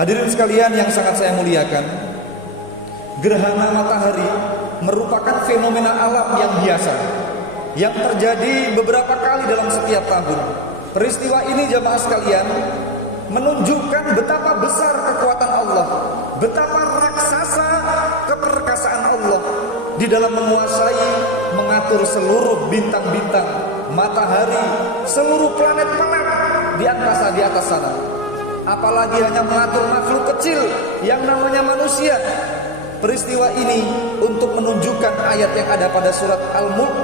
Hadirin sekalian yang sangat saya muliakan, gerhana matahari merupakan fenomena alam yang biasa yang terjadi beberapa kali dalam setiap tahun. Peristiwa ini jamaah sekalian menunjukkan betapa besar kekuatan Allah, betapa raksasa keperkasaan Allah di dalam menguasai, mengatur seluruh bintang-bintang, matahari, seluruh planet-planet di angkasa di atas sana. Apalagi hanya mengatur makhluk kecil yang namanya manusia. Peristiwa ini untuk menunjukkan ayat yang ada pada surat Al-Mulk.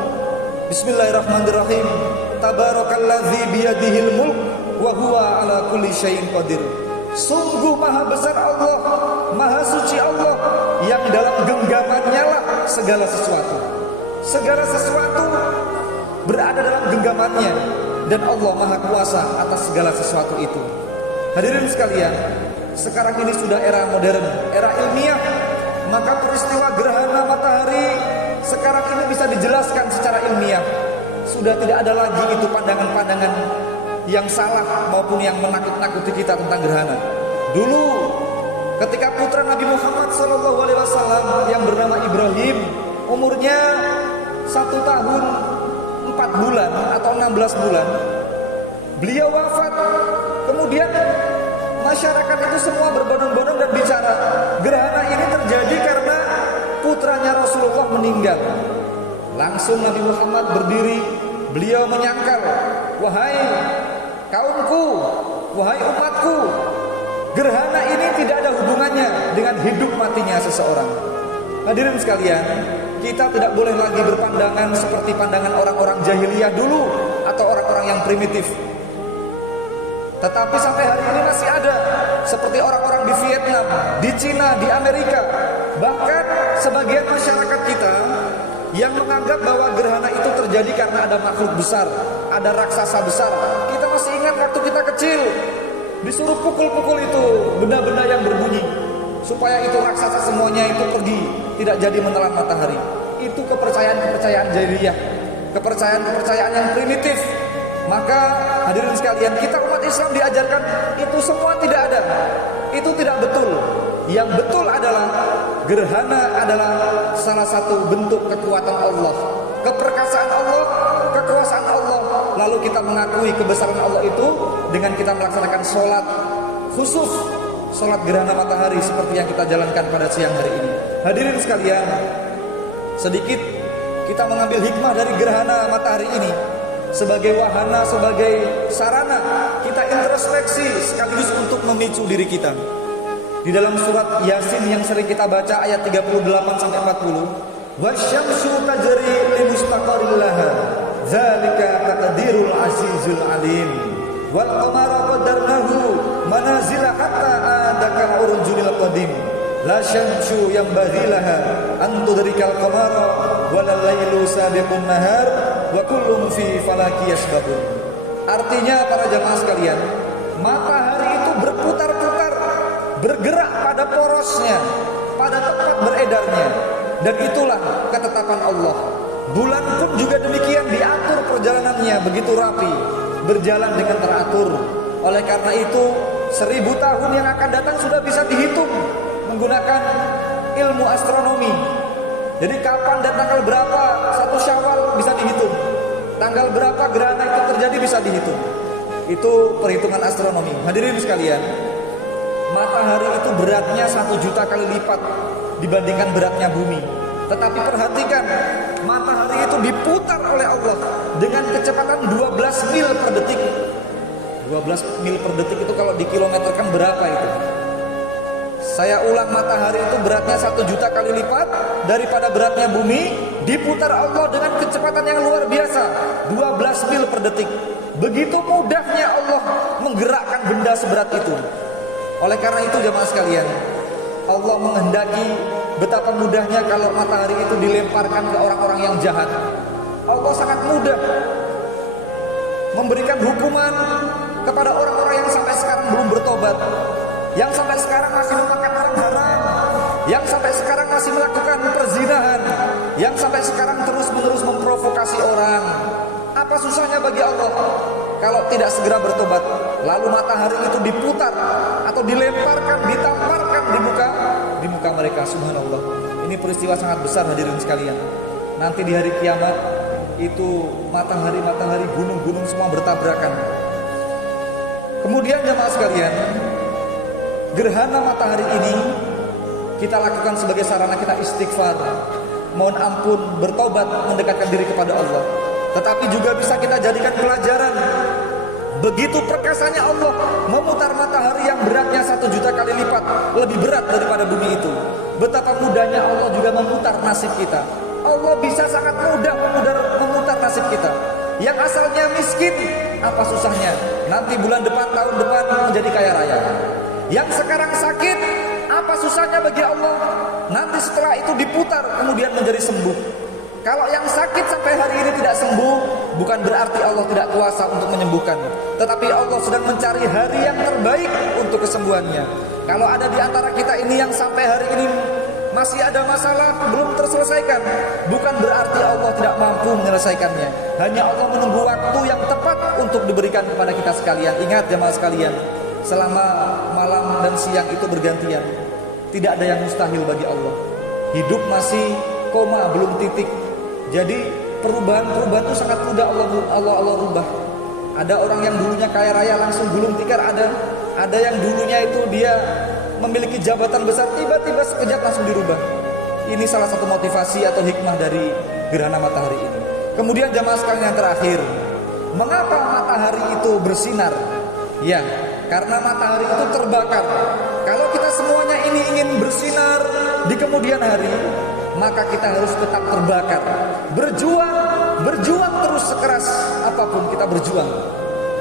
Bismillahirrahmanirrahim. Tabarakalladzi biyadihil mulk wa huwa ala kulli syai'in qadir. Sungguh maha besar Allah, maha suci Allah, yang dalam genggamannya lah segala sesuatu. Segala sesuatu berada dalam genggamannya, dan Allah maha kuasa atas segala sesuatu itu. Hadirin sekalian, sekarang ini sudah era modern, era ilmiah. Maka peristiwa gerhana matahari sekarang ini bisa dijelaskan secara ilmiah. Sudah tidak ada lagi itu pandangan-pandangan yang salah maupun yang menakut-nakuti kita tentang gerhana. Dulu ketika putra Nabi Muhammad SAW yang bernama Ibrahim, umurnya 1 tahun 4 bulan atau 16 bulan, beliau wafat. Kemudian masyarakat itu semua berbondong-bondong dan bicara, gerhana ini terjadi karena putranya Rasulullah meninggal. Langsung Nabi Muhammad berdiri, beliau menyangkal, wahai kaumku, wahai umatku, gerhana ini tidak ada hubungannya dengan hidup matinya seseorang. Hadirin sekalian, kita tidak boleh lagi berpandangan seperti pandangan orang-orang jahiliyah dulu atau orang-orang yang primitif. Tetapi sampai hari ini masih ada, seperti orang-orang di Vietnam, di Cina, di Amerika, bahkan sebagian masyarakat kita yang menganggap bahwa gerhana itu terjadi karena ada makhluk besar, ada raksasa besar. Kita masih ingat waktu kita kecil, disuruh pukul-pukul itu benda-benda yang berbunyi, supaya itu raksasa semuanya itu pergi, tidak jadi menelan matahari. Itu kepercayaan-kepercayaan jahiliyah, kepercayaan-kepercayaan yang primitif. Maka hadirin sekalian, kita umat Islam diajarkan itu semua tidak ada. Itu tidak betul. Yang betul adalah gerhana adalah salah satu bentuk kekuatan Allah, keperkasaan Allah, kekuasaan Allah. Lalu kita mengakui kebesaran Allah itu dengan kita melaksanakan sholat khusus, sholat gerhana matahari seperti yang kita jalankan pada siang hari ini. Hadirin sekalian, sedikit kita mengambil hikmah dari gerhana matahari ini. Sebagai wahana, sebagai sarana kita introspeksi sekaligus untuk memicu diri kita. Di dalam surat Yasin yang sering kita baca ayat 38 sampai 40, wasyamsu tajri li mustaqarrin laha dzalika taqdirul azizul alim wal qamara qaddarnahu manazila hatta adakal urjunil qadim la syamsu yanbaghi laha an tudrikal qamara wal lailu sabiqun nahar wa kullum fi falaki yasbahun. Artinya para jamaah sekalian, matahari itu berputar-putar, bergerak pada porosnya, pada tempat beredarnya, dan itulah ketetapan Allah. Bulan pun juga demikian, diatur perjalanannya begitu rapi, berjalan dengan teratur. Oleh karena itu 1000 tahun yang akan datang sudah bisa dihitung menggunakan ilmu astronomi. Jadi kapan dan tanggal berapa 1 Syawal bisa dihitung, tanggal berapa gerhana itu terjadi bisa dihitung. Itu perhitungan astronomi. Hadirin sekalian, matahari itu beratnya 1 juta kali lipat dibandingkan beratnya bumi. Tetapi perhatikan, matahari itu diputar oleh Allah dengan kecepatan 12 mil per detik. 12 mil per detik itu kalau dikilometerkan berapa itu? Saya ulang, matahari itu beratnya 1 juta kali lipat daripada beratnya bumi, diputar Allah dengan kecepatan yang luar biasa, 12 mil per detik. Begitu mudahnya Allah menggerakkan benda seberat itu. Oleh karena itu jemaah sekalian, Allah menghendaki betapa mudahnya kalau matahari itu dilemparkan ke orang-orang yang jahat. Allah sangat mudah memberikan hukuman kepada orang-orang yang sampai sekarang belum bertobat, yang sampai sekarang masih memakan orang haram, yang sampai sekarang masih melakukan perzinahan, yang sampai sekarang terus-menerus memprovokasi orang. Apa susahnya bagi Allah kalau tidak segera bertobat? Lalu matahari itu diputar atau dilemparkan, subhanallah. Ini peristiwa sangat besar hadirin sekalian. Nanti di hari kiamat itu matahari, gunung-gunung semua bertabrakan. Kemudian jamaah sekalian, gerhana matahari ini kita lakukan sebagai sarana kita istighfar, mohon ampun, bertobat, mendekatkan diri kepada Allah. Tetapi juga bisa kita jadikan pelajaran. Begitu perkasanya Allah memutar matahari yang beratnya 1 juta kali lipat lebih berat daripada bumi itu. Betapa mudahnya Allah juga memutar nasib kita. Allah bisa sangat mudah memutar nasib kita. Yang asalnya miskin, apa susahnya? Nanti bulan depan, tahun depan menjadi kaya raya. Yang sekarang sakit, apa susahnya bagi Allah? Nanti setelah itu diputar kemudian menjadi sembuh. Kalau yang sakit sampai hari ini tidak sembuh, bukan berarti Allah tidak kuasa untuk menyembuhkan. Tetapi Allah sedang mencari hari yang terbaik untuk kesembuhannya. Kalau ada di antara kita ini yang sampai hari ini masih ada masalah belum terselesaikan, bukan berarti Allah tidak mampu menyelesaikannya. Hanya Allah menunggu waktu yang tepat untuk diberikan kepada kita sekalian. Ingat jemaah sekalian, selama malam dan siang itu bergantian, tidak ada yang mustahil bagi Allah. Hidup masih koma, belum titik. Jadi perubahan itu sangat mudah Allah rubah. Ada orang yang dulunya kaya raya langsung gulung tikar, ada yang dulunya itu dia memiliki jabatan besar, tiba-tiba sekejap langsung dirubah. Ini salah satu motivasi atau hikmah dari gerhana matahari ini. Kemudian jamaah sekalian yang terakhir, mengapa matahari itu bersinar? Ya, karena matahari itu terbakar. Kalau kita semuanya ini ingin bersinar di kemudian hari, maka kita harus tetap terbakar. Berjuang terus sekeras apapun kita berjuang.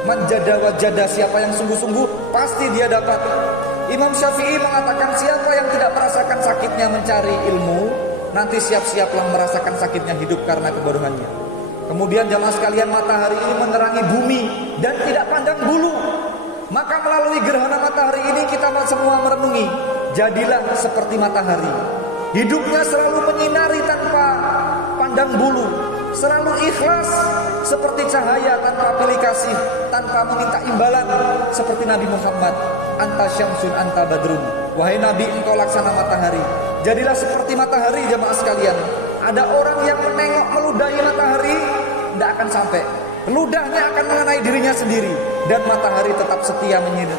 Manjada wajada, siapa yang sungguh-sungguh pasti dia dapat. Imam Syafi'i mengatakan siapa yang tidak merasakan sakitnya mencari ilmu, nanti siap-siaplah merasakan sakitnya hidup karena kebodohannya. Kemudian jamaah sekalian, matahari ini menerangi bumi dan tidak pandang bulu. Maka melalui gerhana matahari ini kita semua merenungi, jadilah seperti matahari. Hidupnya selalu menyinari tanpa pandang bulu, selalu ikhlas seperti cahaya tanpa pilih kasih, tanpa meminta imbalan, seperti Nabi Muhammad. Anta syamsun anta badrun, wahai Nabi, engkau laksana matahari. Jadilah seperti matahari jamaah sekalian. Ada orang yang menengok meludahi matahari, tidak akan sampai. Ludahnya akan mengenai dirinya sendiri, dan matahari tetap setia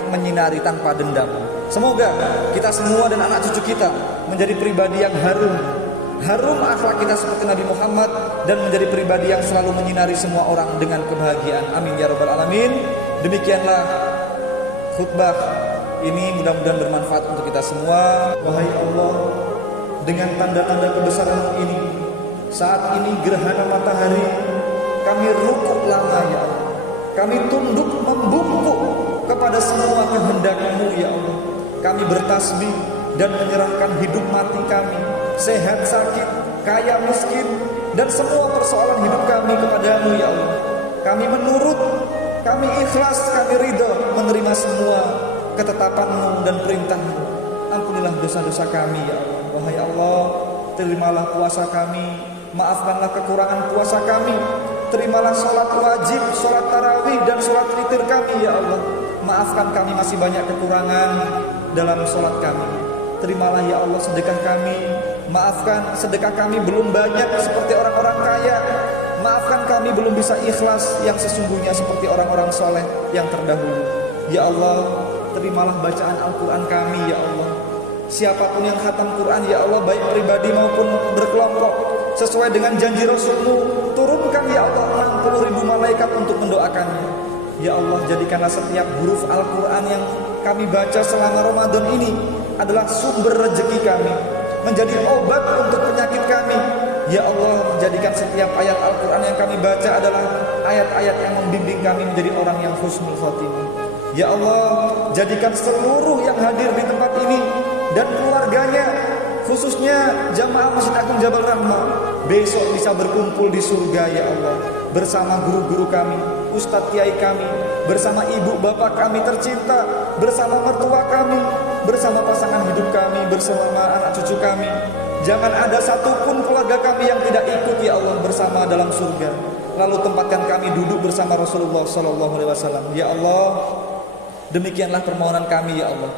menyinari tanpa dendam. Semoga kita semua dan anak cucu kita menjadi pribadi yang harum akhlak kita seperti Nabi Muhammad, dan menjadi pribadi yang selalu menyinari semua orang dengan kebahagiaan. Amin ya rabbal alamin. Demikianlah khutbah ini, mudah-mudahan bermanfaat untuk kita semua. Wahai Allah, dengan tanda-tanda kebesaran ini, saat ini gerhana matahari, kami rukuk lama ya Allah. Kami tunduk membungkuk kepada semua kehendak-Mu ya Allah. Kami bertasbih dan menyerahkan hidup mati kami, sehat sakit, kaya miskin, dan semua persoalan hidup kami kepada-Mu ya Allah. Kami menurut, kami ikhlas, kami ridha menerima semua ketetapan-Mu dan perintah-Mu. Ampunilah dosa-dosa kami ya Allah. Wahai Allah, terimalah puasa kami, maafkanlah kekurangan puasa kami. Terimalah sholat wajib, sholat tarawih, dan sholat witir kami ya Allah. Maafkan kami masih banyak kekurangan dalam sholat kami. Terimalah ya Allah sedekah kami. Maafkan sedekah kami belum banyak seperti orang-orang kaya. Maafkan kami belum bisa ikhlas yang sesungguhnya seperti orang-orang soleh yang terdahulu. Ya Allah, terimalah bacaan Al-Quran kami ya Allah. Siapapun yang khatam Quran ya Allah, baik pribadi maupun berkelompok, sesuai dengan janji Rasul-Mu, turunkan ya Allah 60.000 malaikat untuk mendoakannya. Ya Allah, jadikanlah setiap huruf Al-Quran yang kami baca selama Ramadan ini adalah sumber rezeki kami, menjadi obat untuk penyakit kami. Ya Allah, jadikan setiap ayat Al-Quran yang kami baca adalah ayat-ayat yang membimbing kami menjadi orang yang husnul khotimah. Ya Allah, jadikan seluruh yang hadir di tempat ini dan keluarganya, khususnya jamaah Masjid Agung Jabal Rahmah, besok bisa berkumpul di surga ya Allah, bersama guru-guru kami, ustadz kiai kami, bersama ibu bapak kami tercinta, bersama mertua kami, bersama pasangan hidup kami, bersama anak cucu kami. Jangan ada satupun keluarga kami yang tidak ikut ya Allah bersama dalam surga. Lalu tempatkan kami duduk bersama Rasulullah SAW. Ya Allah, demikianlah permohonan kami ya Allah.